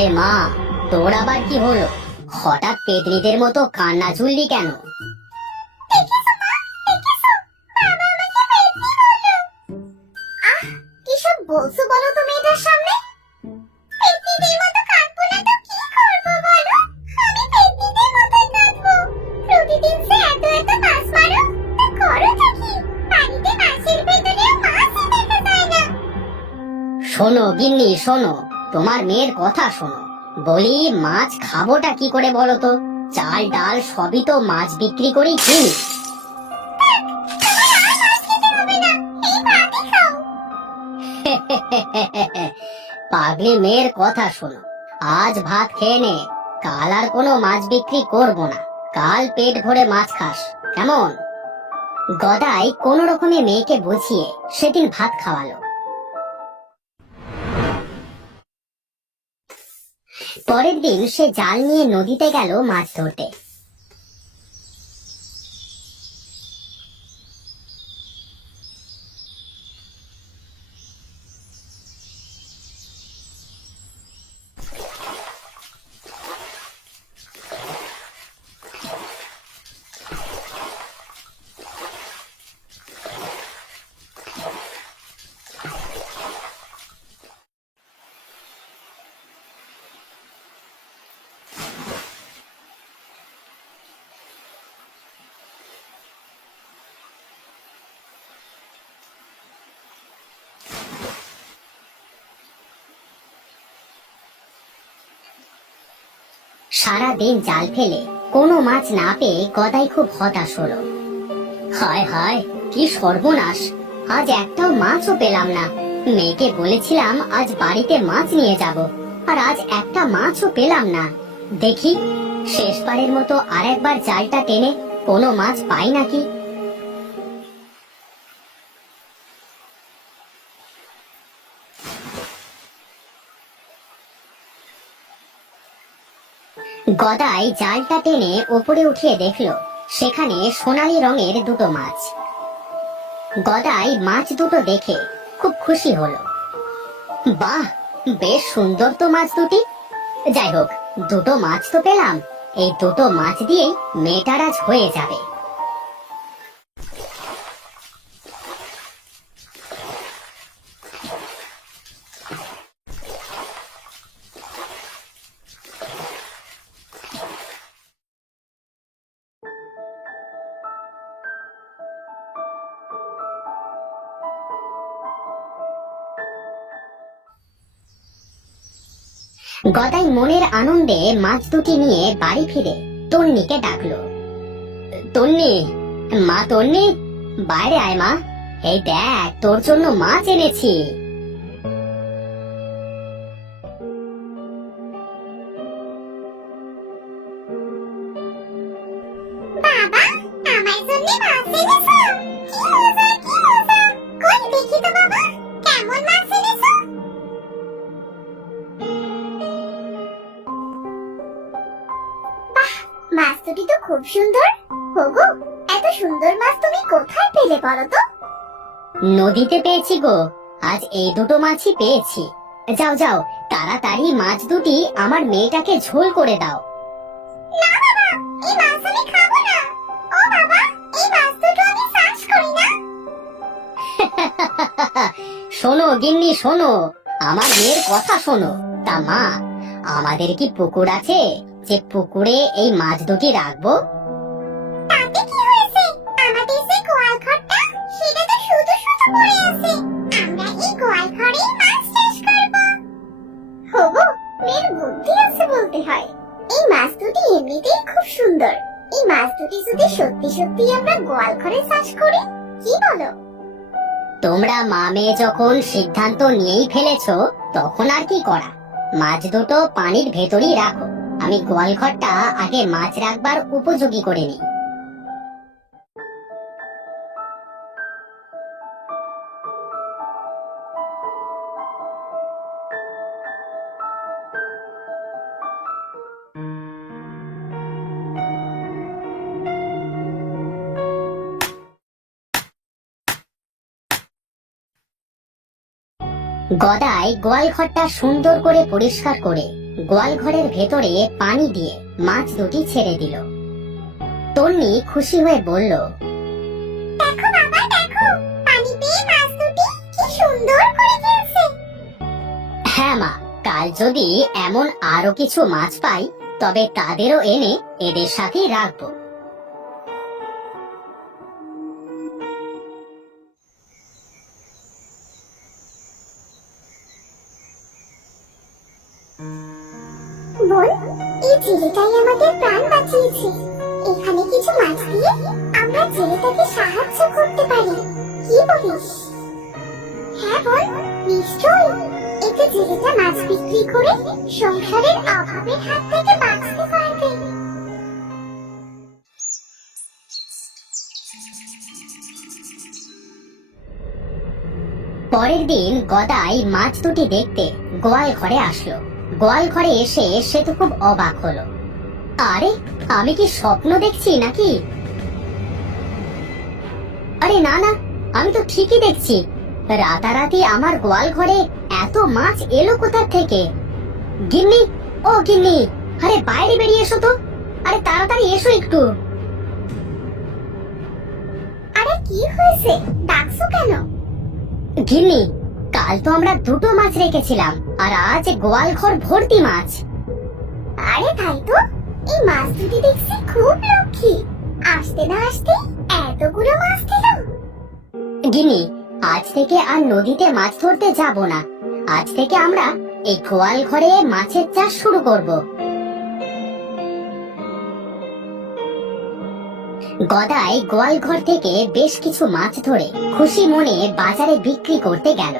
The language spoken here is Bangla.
আরে মা, তোর আবার কি হলো? হঠাৎ পেতনিদের মতো কান্না জুড়লি কেন? কিসব বলছো বলো তো মেয়েটার সামনে? পেতনিদের মতো কাঁদবো না তো কি করবো বলো? আমি পেতনিদের মতোই কাঁদবো। প্রতিদিন সে এত এত মাছ মারো, তা করোটা কি? বাড়িতে মাছের ভেতরেও মাছই দেখা যায় না। শোনো গিন্নি, শোনো, তোমার মেয়ের কথা শোনো। বলি, মাছ খাবোটা কি করে বলো তো? চাল ডাল সবই তো মাছ বিক্রি করেই কিনি। হবে না, এই ভাতই খাও। পাগলি মেয়ের কথা শোনো, আজ ভাত খেয়ে নে, কাল আর কোনো মাছ বিক্রি করবো না। কাল পেট ভরে মাছ খাস, কেমন? গদাই কোন রকমে মেয়েকে বুঝিয়ে সেদিন ভাত খাওয়ালো। পরের দিন সে জাল নিয়ে নদীতে গেল মাছ ধরতে। সারা দিন জাল ফেলে কোনো মাছ না পেয়ে গদাই খুব হতাশ হলো। হায় হায়, কি সর্বনাশ! আজ একটাও মাছও পেলাম না। মেয়েকে বলেছিলাম আজ বাড়িতে মাছ নিয়ে যাব, আর আজ একটা মাছও পেলাম না। দেখি শেষবারের মতো আরেকবার জালটা টেনে কোনো মাছ পাই নাকি। গদাই জালটা টেনে ওপরে উঠিয়ে দেখলো সেখানে সোনালী রঙের দুটো মাছ। গদাই মাছ দুটো দেখে খুব খুশি হলো। বাহ, বেশ সুন্দর তো মাছ দুটি। যাই হোক, দুটো মাছ তো পেলাম, এই দুটো মাছ দিয়েই মেয়েটার আজ হয়ে যাবে। গদাই মনের আনন্দে মাছ দুটি নিয়ে বাড়ি ফিরে তন্নিকে ডাকলো। তন্নি, মা তন্নি, বাইরে আয় মা, এই দেখ তোর জন্য মাছ এনেছি। বাবা, আমার জন্য মাছ এনেছো? কি মজা, কি মজা! কই দেখি তো বাবা, কেমন মাছ এনেছো? বাহ, মাছ দুটি তো খুব সুন্দর। ওগো, এত সুন্দর মাছ তুমি কোথায় পেলে বলো তো? নদীতে পেয়েছি গো, আজ এই দুটো মাছই পেয়েছি। যাও যাও, তাড়াতাড়ি মাছ দুটি আমার মেয়েটাকে ঝোল করে দাও। না বাবা, এই মাছ আমি খাবো না। ও বাবা, এই মাছ দুটো আমি চাষ করি না। শোনো গিন্নি, শোনো, আমার মেয়ের কথা শোনো। তা মা, আমাদের কি পুকুর আছে যে পুকুরে এই মাছ দুটি রাখবো? তাতে কি হয়েছে? আমাদের যে গোয়াল ঘরটা, সেটা তো শুধু শুধু পড়ে আছে। আমরা এই গোয়াল ঘরেই মাছ চাষ করব। ওগো, মেয়ের বুদ্ধি আছে বলতে হয়। এই মাছ দুটি এমনিতেই খুব সুন্দর। এই মাছ দুটি যদি সত্যি সত্যি আমরা গোয়াল ঘরে চাষ করি, কি বলো? তোমরা মা মেয়ে যখন সিদ্ধান্ত নিয়েই ফেলেছো, তখন আর কি করা। মাছ দুটো পানির ভেতরই রাখো, আমি গোয়াল ঘরটা আগে মাছ রাখবার উপযোগী করে নিই। গদাই গোয়াল ঘরটা সুন্দর করে পরিষ্কার করে গোয়াল ঘরের ভেতরে পানি দিয়ে মাছ দুটি ছেড়ে দিল। তন্নি খুশি হয়ে বলল, দেখো বাবা, দেখো পানি পেয়ে মাছ দুটি কি সুন্দর করে খেলছে। হ্যাঁ মা, কাল যদি এমন আরো কিছু মাছ পাই তবে তাদেরও এনে এদের সাথেই রাখবো। বোন, এই জেলেটাই আমাদের প্রাণ বাঁচিয়েছে। এখানে কিছু মাছ দিয়ে আমরা জেলেটাকে সাহায্য করতে পারি, কি বলিস? হ্যাঁ বোন, নিশ্চয়ই। এতে জেলেটা মাছ বিক্রি করে সংসারের অভাবের হাত থেকে বাঁচতে পারবে। পরের দিন গদাই মাছ দুটি দেখতে গোয়াল ঘরে আসলো। গোয়াল ঘরে এসে সে তো খুব অবাক হলো। আরে, আমি কি স্বপ্ন দেখছি নাকি? আরে না না, আমি তো ঠিকই দেখছি। রাতারাতি আমার গোয়াল ঘরে এত মাছ এলো কোথা থেকে? গিন্নি, ও গিন্নি, আরে বাইরে বেরিয়ে এসো তো। আরে তাড়াতাড়ি এসো একটু। আরে কি হয়েছে, ডাকছো কেন? গিন্নি, কাল তো আমরা দুটো মাছ রেখেছিলাম আর আজ গোয়াল ঘর ভর্তি মাছ। আরে তাই তো, এই মাছ দুটি দেখছি খুব লক্ষ্মী। আসতে না আসতে এতগুলো মাছ দিল। গিন্নি, আজ থেকে আর নদীতে মাছ ধরতে যাব না। আজ থেকে আমরা এই গোয়াল ঘরে মাছের চাষ শুরু করব। গদাই গোয়াল ঘর থেকে বেশ কিছু মাছ ধরে খুশি মনে বাজারে বিক্রি করতে গেল।